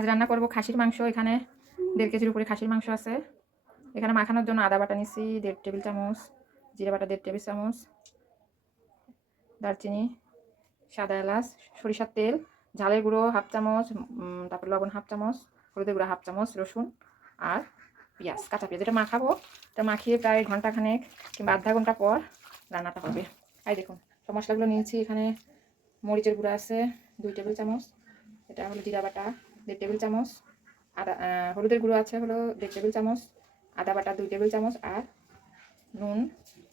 আজ রান্না করব খাসির মাংস। এখানে 1.5 কেজির উপরে খাসির মাংস আছে। এখানে মাখানোর জন্য আদা বাটা নিচ্ছি 1.5 টেবিল চামচ, জিরা বাটা 1.5 টেবিল চামচ, দারচিনি, সাদা এলাচ, সরিষার তেল, ঝালের গুঁড়ো 1/2 চামচ, তারপর লবণ 1/2 চামচ, হলুদের গুঁড়ো 1/2 চামচ, রসুন আর পেঁয়াজ, কাঁচা পেঁয়াজ। এটা মাখাবো। এটা মাখিয়ে প্রায় ঘন্টাখানেক কিংবা আধা ঘন্টা পর রান্নাটা হবে। এই দেখুন সব মশলাগুলো নিয়েছি। এখানে মরিচের গুঁড়ো আছে 2 টেবিল চামচ, এটা হলো জিরা বাটা 1.5 টেবিল চামচ, আদা হলুদের গুঁড়ো আছে হলো 1.5 টেবিল চামচ, আদা বাটা 2 টেবিল চামচ আর নুন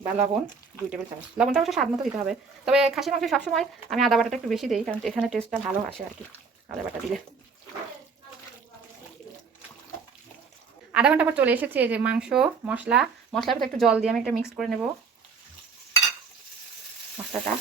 বা লবণ 2 টেবিল চামচ। লবণটা অবশ্য স্বাদ মতো দিতে হবে, তবে খাসির মাংসে সবসময় আমি আদা বাটাটা একটু বেশি দিই, কারণ এখানে টেস্টটা ভালো আসে আর কি আদা বাটা দিলে। আধা ঘন্টা পর চলে এসেছে। এই যে মাংস, মশলার ভিতরে একটু জল দিয়ে আমি একটা মিক্স করে নেব মশলাটা।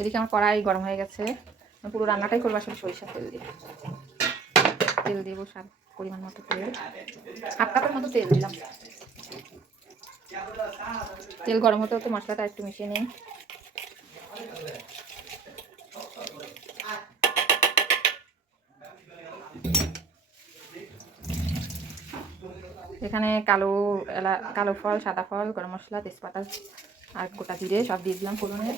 এদিকে আমার কড়াই গরম হয়ে গেছে। পুরো রান্নাটাই করবো আসলে সরিষার তেল দিয়ে। তেল দেবো স্বাদ পরিমাণ মতো তেল, 1/2 কাপের মতো তেল দিলাম। তেল গরম হতে হতে মশলাটা একটু মিশিয়ে নিই। এখানে কালো ফল, সাদা ফল, গরম মশলা, তেজপাতা আর গোটা জিরে সব দিয়ে দিলাম ফোড়নে।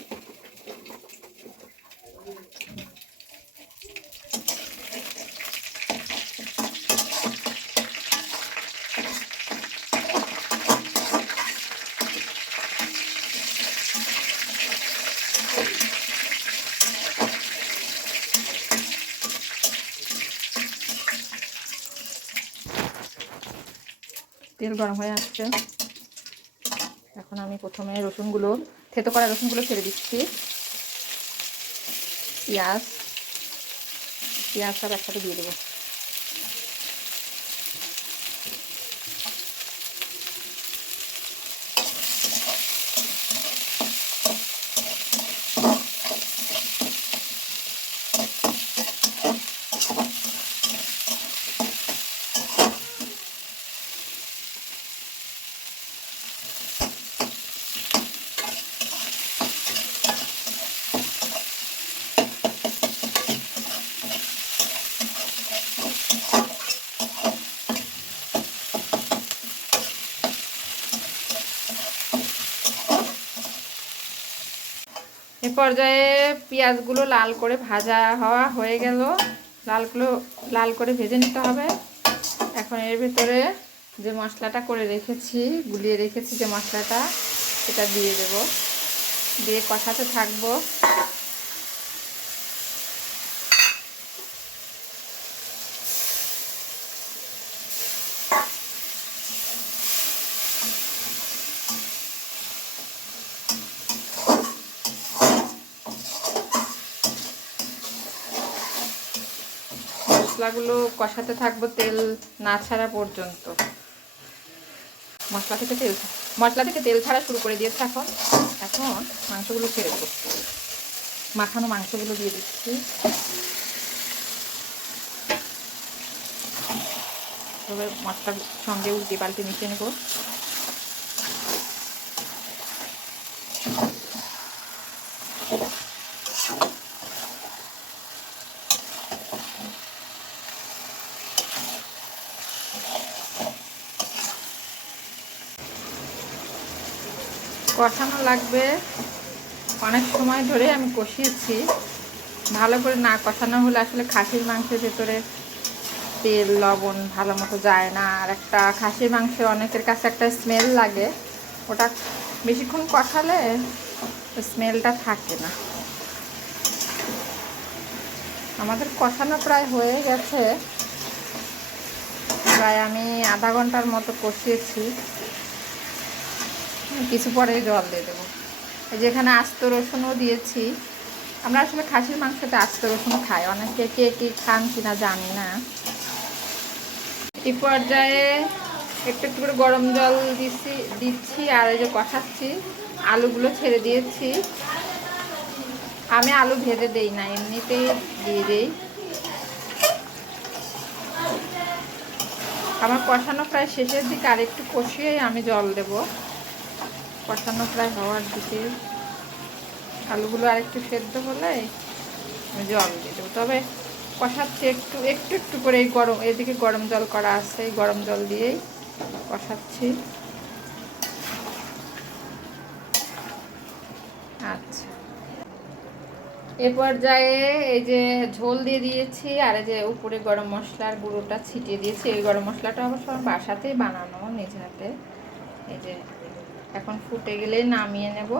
তেল গরম হয়ে আসছে। এখন আমি প্রথমে থেতো করা রসুনগুলো ছেড়ে দিচ্ছি। পেঁয়াজ সব একসাথে দিয়ে দেবো। এ পর্যায়ে পেঁয়াজগুলো লাল করে ভাজা হয়ে গেল। লাল করে ভেজে নিতে হবে। এখন এর ভিতরে যে মশলাটা গুলিয়ে রেখেছি যে মশলাটা, সেটা দিয়ে দেব। দিয়ে কষাতে থাকবো। মশলাগুলো কষাতে থাকবো তেল না ছাড়া পর্যন্ত। মশলা থেকে তেল ছাড়া শুরু করে দিয়েছে। এখন মাংসগুলো ছেড়ে দেবো। মাখানো মাংসগুলো দিয়ে দিচ্ছি। তবে মশলার সঙ্গে উল্টে পাল্টে মিশিয়ে নেব। কষানো লাগবে অনেক সময় ধরে আমি কষিয়েছি। ভালো করে না কষানো হলে আসলে খাসির মাংসের ভেতরে তেল লবণ ভালো মতো যায় না। আর একটা খাসির মাংসের অনেকের কাছে একটা স্মেল লাগে, ওটা বেশিক্ষণ কষালে স্মেলটা থাকে না। আমাদের কষানো প্রায় হয়ে গেছে। প্রায় আমি আধা ঘন্টার মতো কষিয়েছি। কিছু পরে জল দিয়ে দেবো। যেখানে আস্ত রসুনও দিয়েছি। আমরা আসলে খাসির মাংসতে আস্ত রসুন খাই, অনেকে কে খান কিনা জানি না। এই পর্যায়ে একটু করে গরম জল দিচ্ছি আর এই যে কষাচ্ছি। আলুগুলো ছেড়ে দিয়েছি। আমি আলু ভেজে দেই না, এমনিতেই দিয়ে দিই। আমার কষানো প্রায় শেষের দিকে আর একটু কষিয়ে আমি জল দেব। কষানো প্রায় হওয়ার দিকে, আলুগুলো আর একটু সেদ্ধ হলে আমি জল দিয়ে দেবো। তবে কষাচ্ছি একটু একটু একটু করে, এই গরম এদিকে গরম জল করা আছে, এই গরম জল দিয়েই কষাচ্ছি। আচ্ছা, এ পর্যায়ে এই যে ঝোল দিয়ে দিয়েছি, আর এই যে উপরে গরম মশলার গুঁড়োটা ছিটিয়ে দিয়েছি। এই গরম মশলাটা অবশ্য আমার বাসাতেই বানানো, নিজ হাতে। এই যে এখন ফুটে গেলে নামিয়ে নেব।